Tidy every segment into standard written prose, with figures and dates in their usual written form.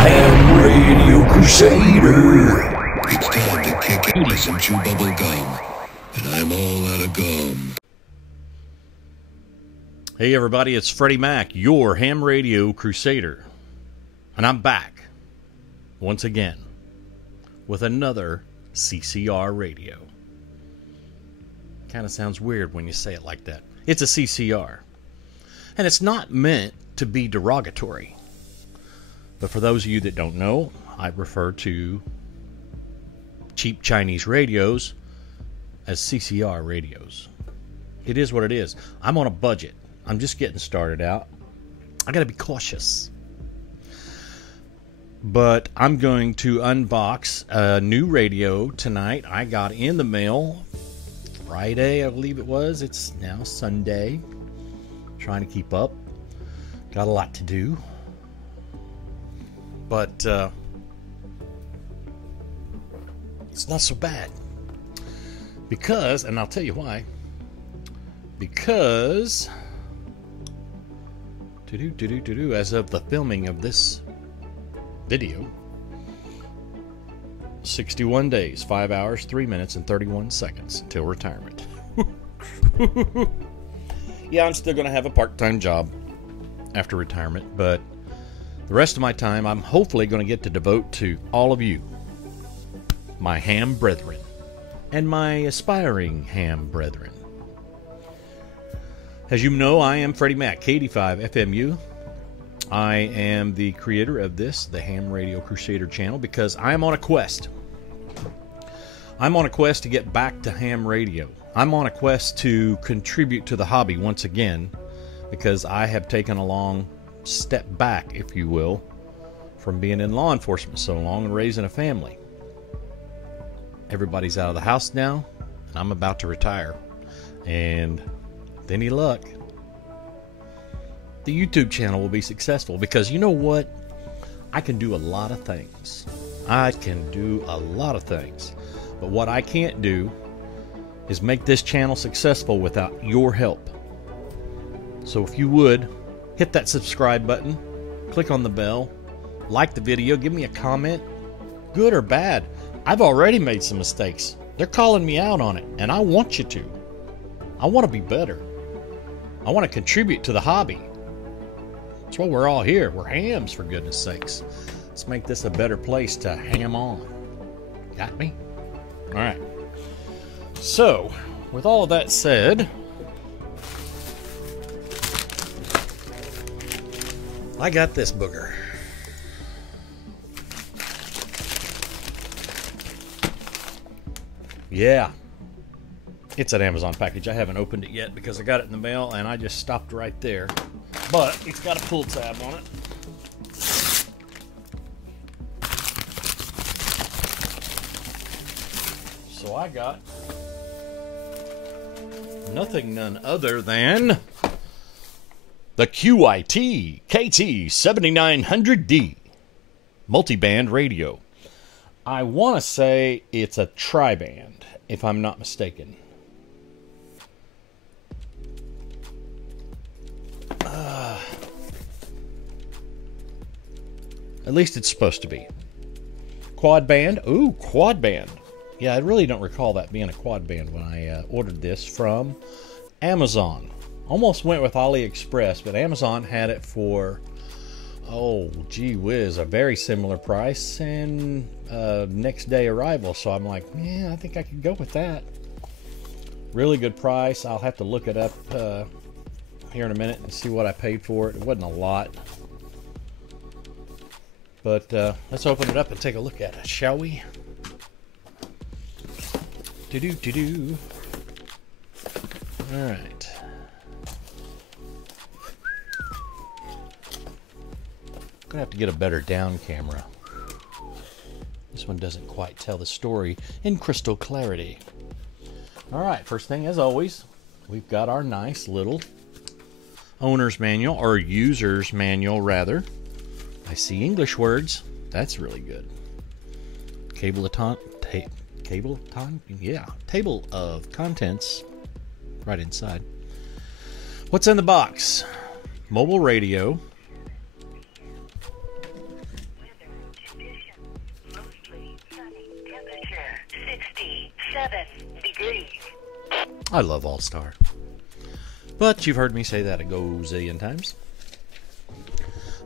Ham Radio Crusader. It's time to kick into some chew bubble gum, and I'm all out of gum. Hey everybody, it's Freddie Mac, your Ham Radio Crusader. And I'm back, once again, with another CCR radio. Kind of sounds weird when you say it like that. It's a CCR. And it's not meant to be derogatory. But for those of you that don't know, I refer to cheap Chinese radios as CCR radios. It is what it is. I'm on a budget. I'm just getting started out. I gotta be cautious. But I'm going to unbox a new radio tonight. I got in the mail Friday, I believe it was. It's now Sunday. Trying to keep up. Got a lot to do. But it's not so bad. Because, and I'll tell you why. Because as of the filming of this video, 61 days, 5 hours, 3 minutes, and 31 seconds until retirement. Yeah, I'm still going to have a part-time job after retirement, but the rest of my time I'm hopefully going to get to devote to all of you, my ham brethren, and my aspiring ham brethren. As you know, I am Freddie Mac, KT-7900D. I am the creator of this, the Ham Radio Crusader channel, because I am on a quest. I'm on a quest to get back to ham radio. I'm on a quest to contribute to the hobby once again, because I have taken a long step back, if you will, from being in law enforcement so long and raising a family. Everybody's out of the house now, and I'm about to retire. And with any luck, the YouTube channel will be successful, because you know what? I can do a lot of things. I can do a lot of things. But what I can't do is make this channel successful without your help. So if you would, hit that subscribe button, click on the bell, like the video, give me a comment, good or bad. I've already made some mistakes. They're calling me out on it, and I want you to. I want to be better. I want to contribute to the hobby. That's why we're all here. We're hams, for goodness sakes. Let's make this a better place to ham on. Got me? All right. So, with all of that said, I got this booger. Yeah. It's an Amazon package. I haven't opened it yet because I got it in the mail and I just stopped right there. But it's got a pull tab on it. So I got none other than the QYT KT-7900D multi-band radio. I want to say it's a tri-band, if I'm not mistaken. At least it's supposed to be. Quad band. Ooh, quad band. Yeah, I really don't recall that being a quad band when I ordered this from Amazon. Almost went with AliExpress, but Amazon had it for, oh, gee whiz, a very similar price and next day arrival. So I'm like, yeah, I think I could go with that. Really good price. I'll have to look it up here in a minute and see what I paid for it. It wasn't a lot. But let's open it up and take a look at it, shall we? Do-do-do-do. All right. Gonna have to get a better down camera. This one doesn't quite tell the story in crystal clarity. All right, first thing, as always, we've got our nice little owner's manual, or user's manual, rather. I see English words. That's really good. Table of contents right inside. What's in the box? Mobile radio. 7 degrees. I love All-Star. But you've heard me say that a gazillion times.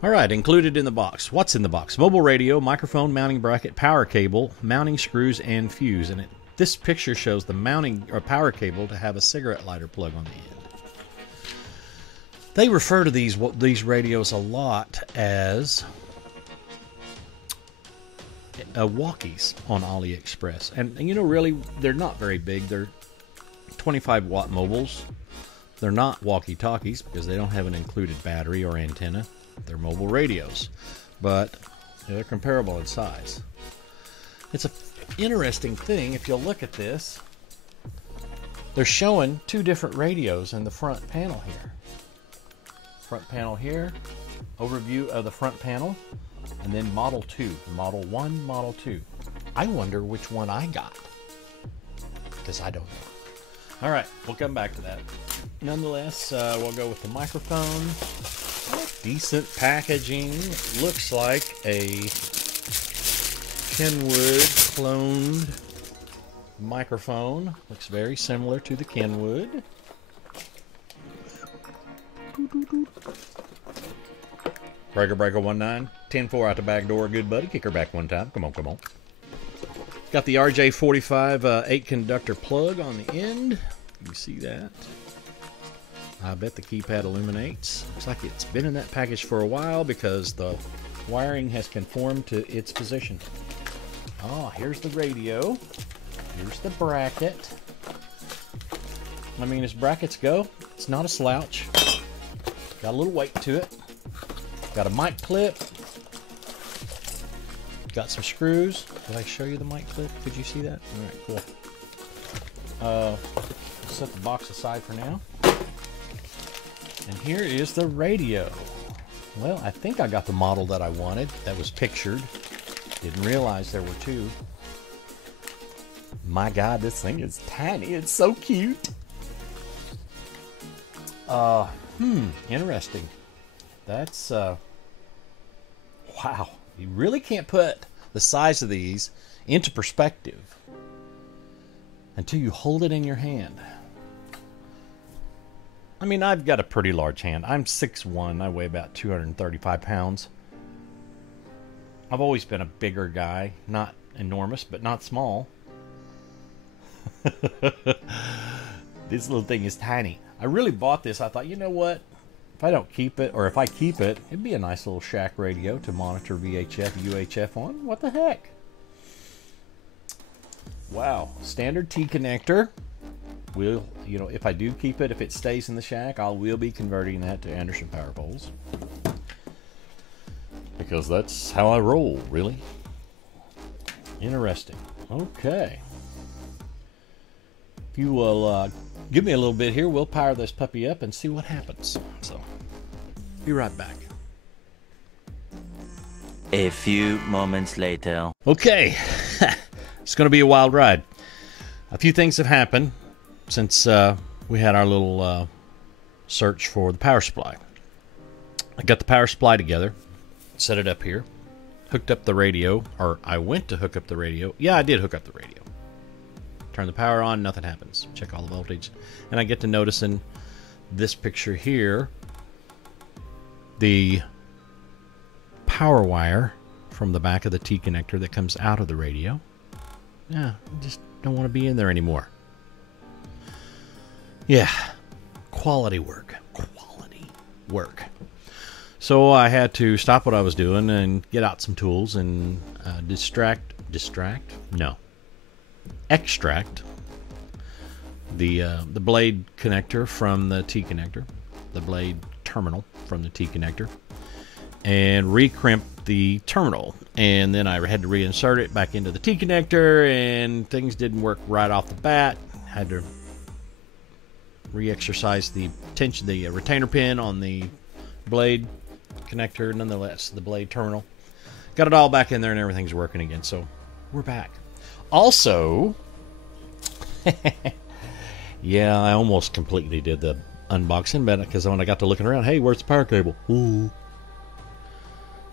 Alright, included in the box. What's in the box? Mobile radio, microphone, mounting bracket, power cable, mounting screws, and fuse. And this picture shows the mounting or power cable to have a cigarette lighter plug on the end. They refer to these radios a lot as walkies on AliExpress. And you know, really, they're not very big. They're 25 watt mobiles. They're not walkie-talkies because they don't have an included battery or antenna. They're mobile radios, but they're comparable in size. It's an interesting thing. If you'll look at this, they're showing two different radios in the front panel here. Front panel here, overview of the front panel, and then Model 2, Model 1, Model 2. I wonder which one I got, because I don't know. All right, we'll come back to that. Nonetheless, we'll go with the microphone. Decent packaging. Looks like a Kenwood cloned microphone. Looks very similar to the Kenwood. Breaker 19, 10-4 out the back door. Good buddy. Kick her back one time. Come on, come on. Got the RJ45 8 conductor plug on the end. You see that? I bet the keypad illuminates. Looks like it's been in that package for a while because the wiring has conformed to its position. Oh, here's the radio. Here's the bracket. I mean, as brackets go, it's not a slouch. Got a little weight to it. Got a mic clip. Got some screws. Did I show you the mic clip? Could you see that? All right, cool. Set the box aside for now. And here is the radio. Well, I think I got the model that I wanted. That was pictured. Didn't realize there were two. My God, this thing is tiny. It's so cute. Interesting. That's, wow. You really can't put the size of these into perspective until you hold it in your hand. I mean, I've got a pretty large hand. I'm 6'1". I weigh about 235 pounds. I've always been a bigger guy. Not enormous, but not small. This little thing is tiny. I really bought this. I thought, you know what? If I don't keep it, or if I keep it, it'd be a nice little shack radio to monitor VHF, UHF on. What the heck? Wow. Standard T connector. Will, you know, if I do keep it, if it stays in the shack, will be converting that to Anderson power poles. Because that's how I roll, really. Interesting. Okay. If you will give me a little bit here, we'll power this puppy up and see what happens. So, be right back. A few moments later. Okay. It's going to be a wild ride. A few things have happened since we had our little search for the power supply. I got the power supply together, set it up here, hooked up the radio, or I went to hook up the radio. Yeah, I did hook up the radio. Turn the power on, nothing happens. Check all the voltage. And I get to noticing this picture here, the power wire from the back of the T connector that comes out of the radio. Yeah, I just don't want to be in there anymore. Yeah, quality work. Quality work. So I had to stop what I was doing and get out some tools and extract the blade connector from the T connector, the blade terminal from the T connector, and recrimp the terminal. And then I had to reinsert it back into the T connector, and things didn't work right off the bat. Had to re-exercise the tension, the retainer pin on the blade connector, nonetheless, the blade terminal. Got it all back in there and everything's working again. So we're back. Also, yeah, I almost completely did the unboxing, but because when I got to looking around, hey, where's the power cable? Ooh.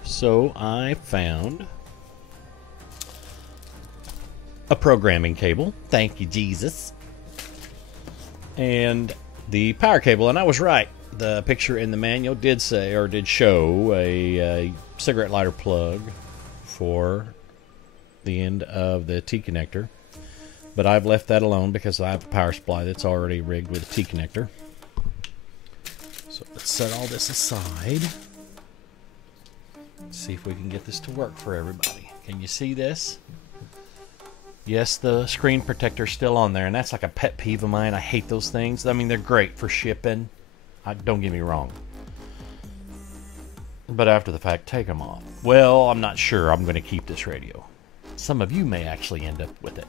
So I found a programming cable. Thank you, Jesus. And the power cable, and I was right. The picture in the manual did say, or did show, a cigarette lighter plug for the end of the T connector. But I've left that alone because I have a power supply that's already rigged with a T connector. So let's set all this aside. Let's see if we can get this to work for everybody. Can you see this? Yes, the screen protector's still on there, and that's like a pet peeve of mine. I hate those things. I mean, they're great for shipping. Don't get me wrong. But after the fact, take them off. Well, I'm not sure I'm going to keep this radio. Some of you may actually end up with it.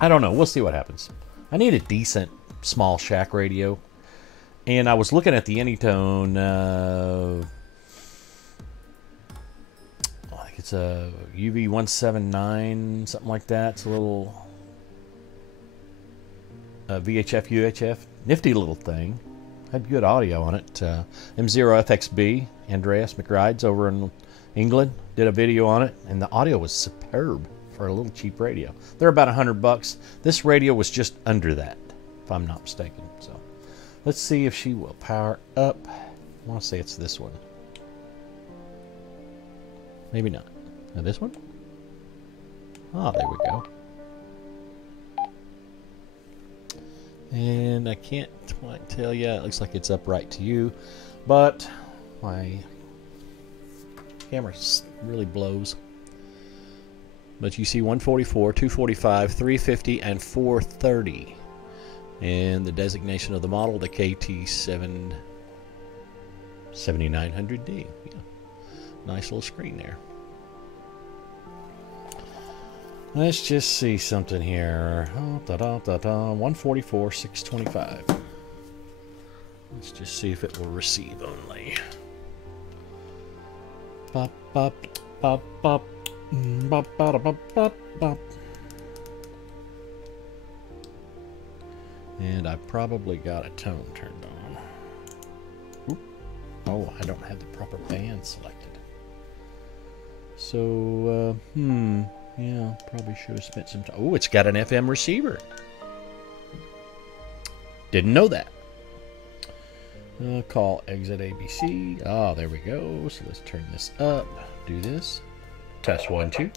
I don't know. We'll see what happens. I need a decent small shack radio. And I was looking at the Anytone. I think it's a UV179, something like that. It's a little VHF, UHF. Nifty little thing. Had good audio on it. M0FXB, Andreas McBride's over in England, did a video on it. And the audio was superb for a little cheap radio. They're about $100. This radio was just under that, if I'm not mistaken. So let's see if she will power up. I want to say it's this one. Maybe not. Now this one? Oh, there we go. And I can't quite tell you. It looks like it's upright to you, but my camera really blows. But you see 144, 245, 350, and 430. And the designation of the model, the KT-7900D. Yeah. Nice little screen there. Let's just see something here. 144, 625. Let's just see if it will receive only. Bop, bop, bop, bop. Bop, bop, bop, bop, bop. And I probably got a tone turned on. Oop. Oh, I don't have the proper band selected. So, yeah, probably should have spent some time. Oh, it's got an FM receiver. Didn't know that. Call exit ABC. Oh, there we go. So let's turn this up. Do this. Test 1, 2.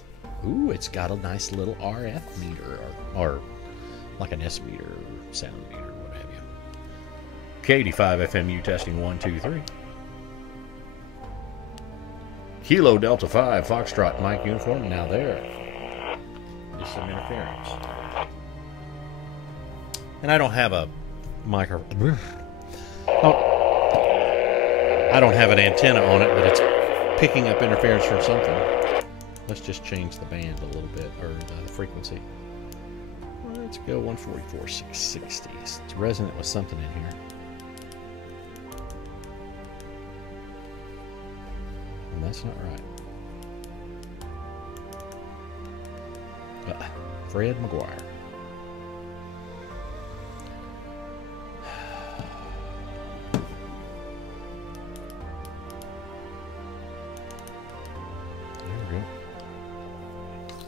Ooh, it's got a nice little RF meter, or like an S meter, sound meter, what have you. K85 FMU testing 1, 2, 3. Kilo Delta 5 Foxtrot Mike uniform. Now there is some interference, and I don't have a micro. Oh, I don't have an antenna on it, but it's picking up interference from something. Let's just change the band a little bit, or the frequency. Let's go 144, 660. It's resonant with something in here. And that's not right. Fred McGuire.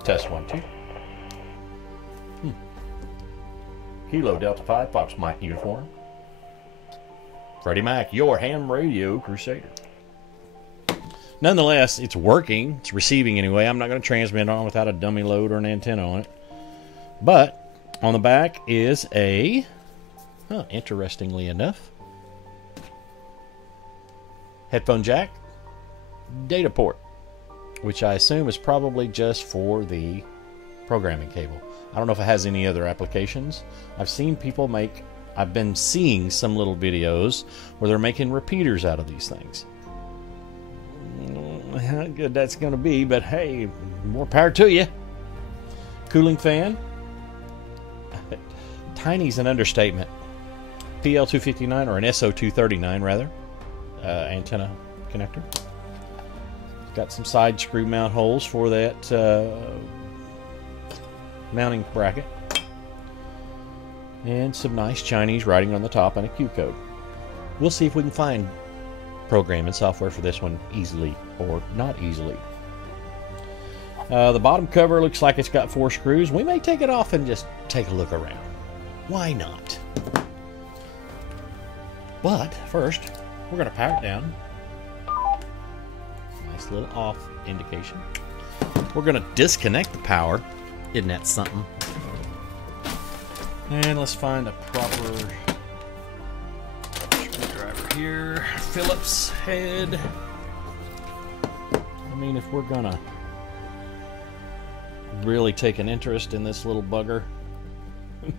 Test 1, 2. Kilo Delta 5 Fox Mike uniform. Freddie Mac, your ham radio Crusader. Nonetheless, it's working. It's receiving anyway. I'm not going to transmit on without a dummy load or an antenna on it. But on the back is a, interestingly enough, headphone jack, data port, which I assume is probably just for the programming cable. I don't know if it has any other applications. I've seen people make, I've been seeing some little videos where they're making repeaters out of these things. How good that's going to be, but hey, more power to you. Cooling fan. Tiny's an understatement. PL259, or an SO239 rather, antenna connector. Got some side screw mount holes for that mounting bracket. And some nice Chinese writing on the top and a Q code. We'll see if we can find programming software for this one easily or not easily. The bottom cover looks like it's got 4 screws. We may take it off and just take a look around. Why not? But first, we're going to power it down. Nice little off indication. We're going to disconnect the power. Isn't that something? And let's find a proper screwdriver here. Phillips head. I mean, if we're going to really take an interest in this little bugger,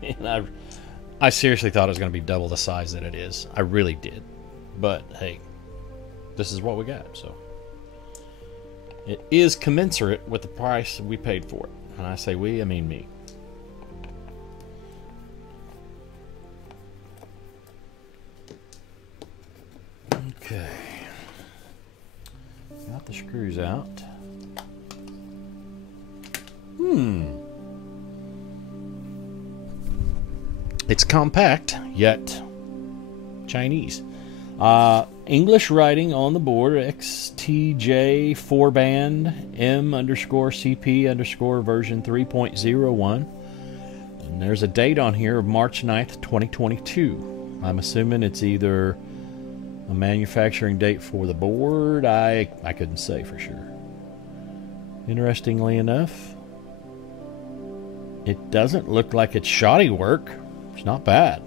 man, I seriously thought it was going to be double the size that it is. I really did. But hey, this is what we got, so it is commensurate with the price we paid for it. And I say we, I mean me. Okay. Got the screws out. It's compact, yet Chinese. English writing on the board, XTJ 4-band M_CP_ version 3.01. And there's a date on here of March 9th, 2022. I'm assuming it's either a manufacturing date for the board. I couldn't say for sure. Interestingly enough, it doesn't look like it's shoddy work. It's not bad.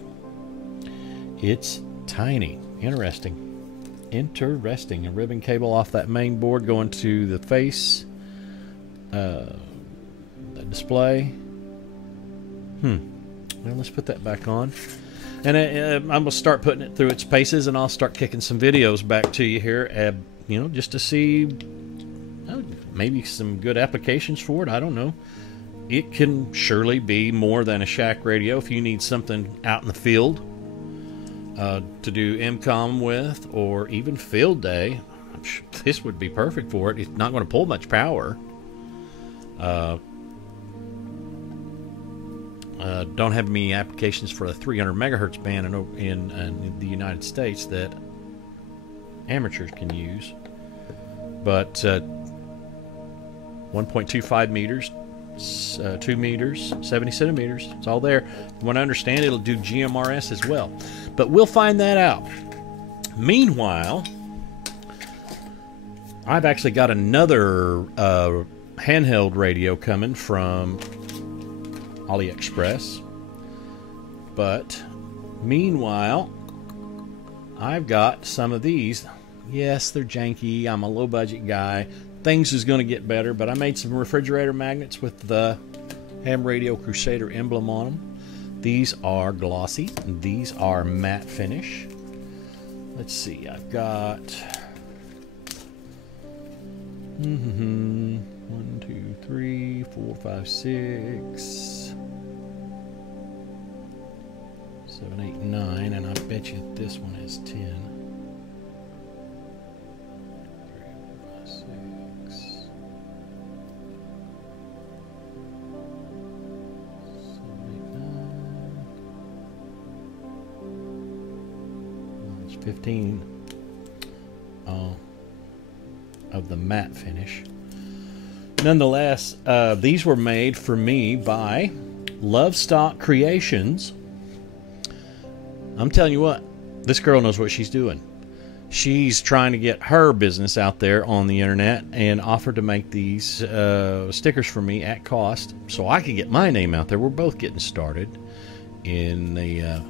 It's tiny. Interesting. Interesting. A ribbon cable off that main board going to the face. The display. Well, let's put that back on. And I'm going to start putting it through its paces, and I'll start kicking some videos back to you here, you know, just to see maybe some good applications for it. I don't know. It can surely be more than a shack radio if you need something out in the field to do MCOM with, or even field day. I'm sure this would be perfect for it. It's not going to pull much power. Don't have any applications for the 300 megahertz band in the United States that amateurs can use. But 1.25 meters, 2 meters, 70 centimeters, it's all there. From what I understand, it'll do GMRS as well. But we'll find that out. Meanwhile, I've actually got another handheld radio coming from AliExpress. But meanwhile, I've got some of these. Yes, they're janky. I'm a low budget guy. Things is going to get better, but I made some refrigerator magnets with the ham radio Crusader emblem on them. These are glossy. These are matte finish. Let's see. I've got 1, 2, 3, 4, 5, 6, 7, 8, 9, and I bet you this one is 10. 3, 4, 5, 6, 7, 8, 9. It's 15 of the matte finish. Nonetheless, these were made for me by Lovestock Creations. I'm telling you what, this girl knows what she's doing. She's trying to get her business out there on the internet and offered to make these stickers for me at cost so I could get my name out there. We're both getting started in the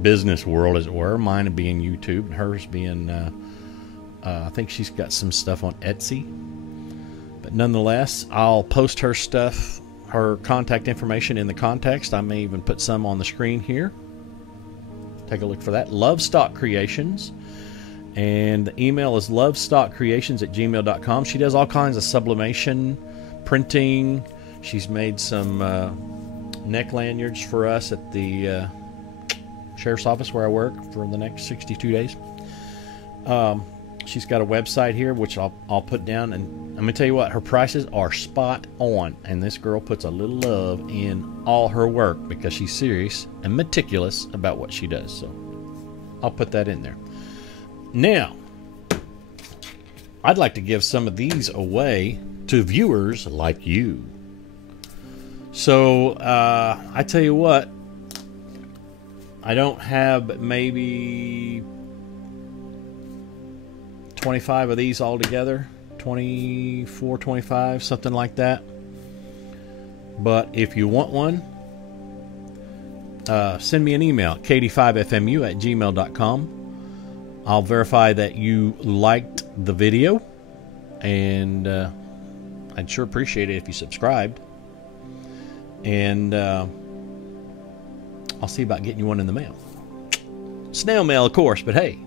business world, as it were. Mine being YouTube and hers being, I think she's got some stuff on Etsy. But nonetheless, I'll post her stuff, her contact information in the context. I may even put some on the screen here. Take a look for that. Lovestock Creations. And the email is lovestockcreations@gmail.com. She does all kinds of sublimation, printing. She's made some neck lanyards for us at the sheriff's office where I work for the next 62 days. She's got a website here, which I'll put down. And I'm going to tell you what, her prices are spot on. And this girl puts a little love in all her work because she's serious and meticulous about what she does. So I'll put that in there. Now, I'd like to give some of these away to viewers like you. So I tell you what, I don't have maybe 25 of these altogether, 24, 25, something like that. But if you want one, send me an email, kt5fmu@gmail.com. I'll verify that you liked the video, and I'd sure appreciate it if you subscribed. And I'll see about getting you one in the mail. Snail mail, of course, but hey,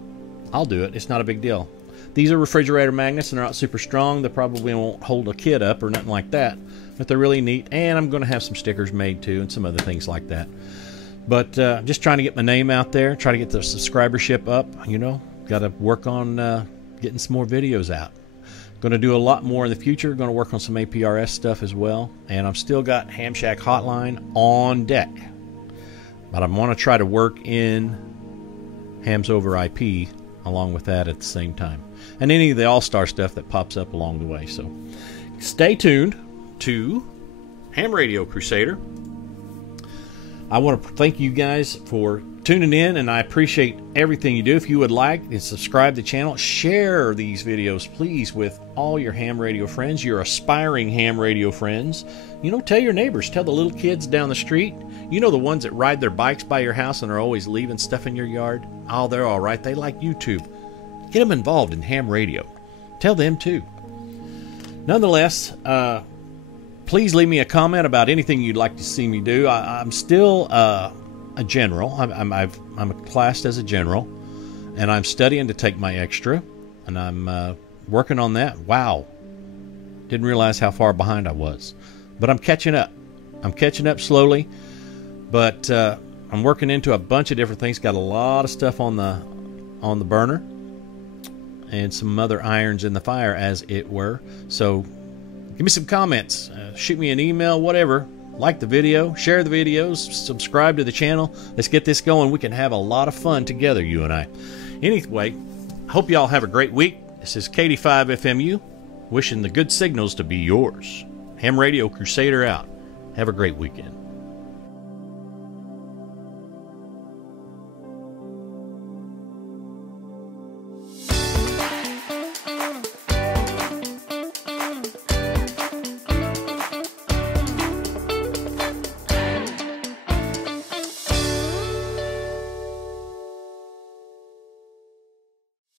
I'll do it. It's not a big deal. These are refrigerator magnets, and they're not super strong. They probably won't hold a kid up or nothing like that, but they're really neat. And I'm going to have some stickers made too, and some other things like that. But just trying to get my name out there, try to get the subscribership up. You know, got to work on getting some more videos out. Going to do a lot more in the future. Going to work on some APRS stuff as well. And I've still got Ham Shack Hotline on deck. But I want to try to work in Hams Over IP along with that at the same time. And any of the All-Star stuff that pops up along the way. So stay tuned to Ham Radio Crusader. I want to thank you guys for tuning in, and I appreciate everything you do. If you would like, and subscribe to the channel, share these videos, please, with all your ham radio friends, your aspiring ham radio friends. You know, tell your neighbors, tell the little kids down the street. You know, the ones that ride their bikes by your house and are always leaving stuff in your yard. Oh, they're all right. They like YouTube. Get them involved in ham radio. Tell them too. Nonetheless, please leave me a comment about anything you'd like to see me do. I'm still a general. I'm classed as a general, and I'm studying to take my extra, and I'm working on that. Wow, didn't realize how far behind I was, but I'm catching up. I'm catching up slowly, but I'm working into a bunch of different things. Got a lot of stuff on the burner, and some other irons in the fire, as it were. So give me some comments, shoot me an email, whatever. Like the video, share the videos, subscribe to the channel. Let's get this going. We can have a lot of fun together, you and I. Anyway, hope y'all have a great week. This is KT5FMU, wishing the good signals to be yours. Ham Radio Crusader out. Have a great weekend.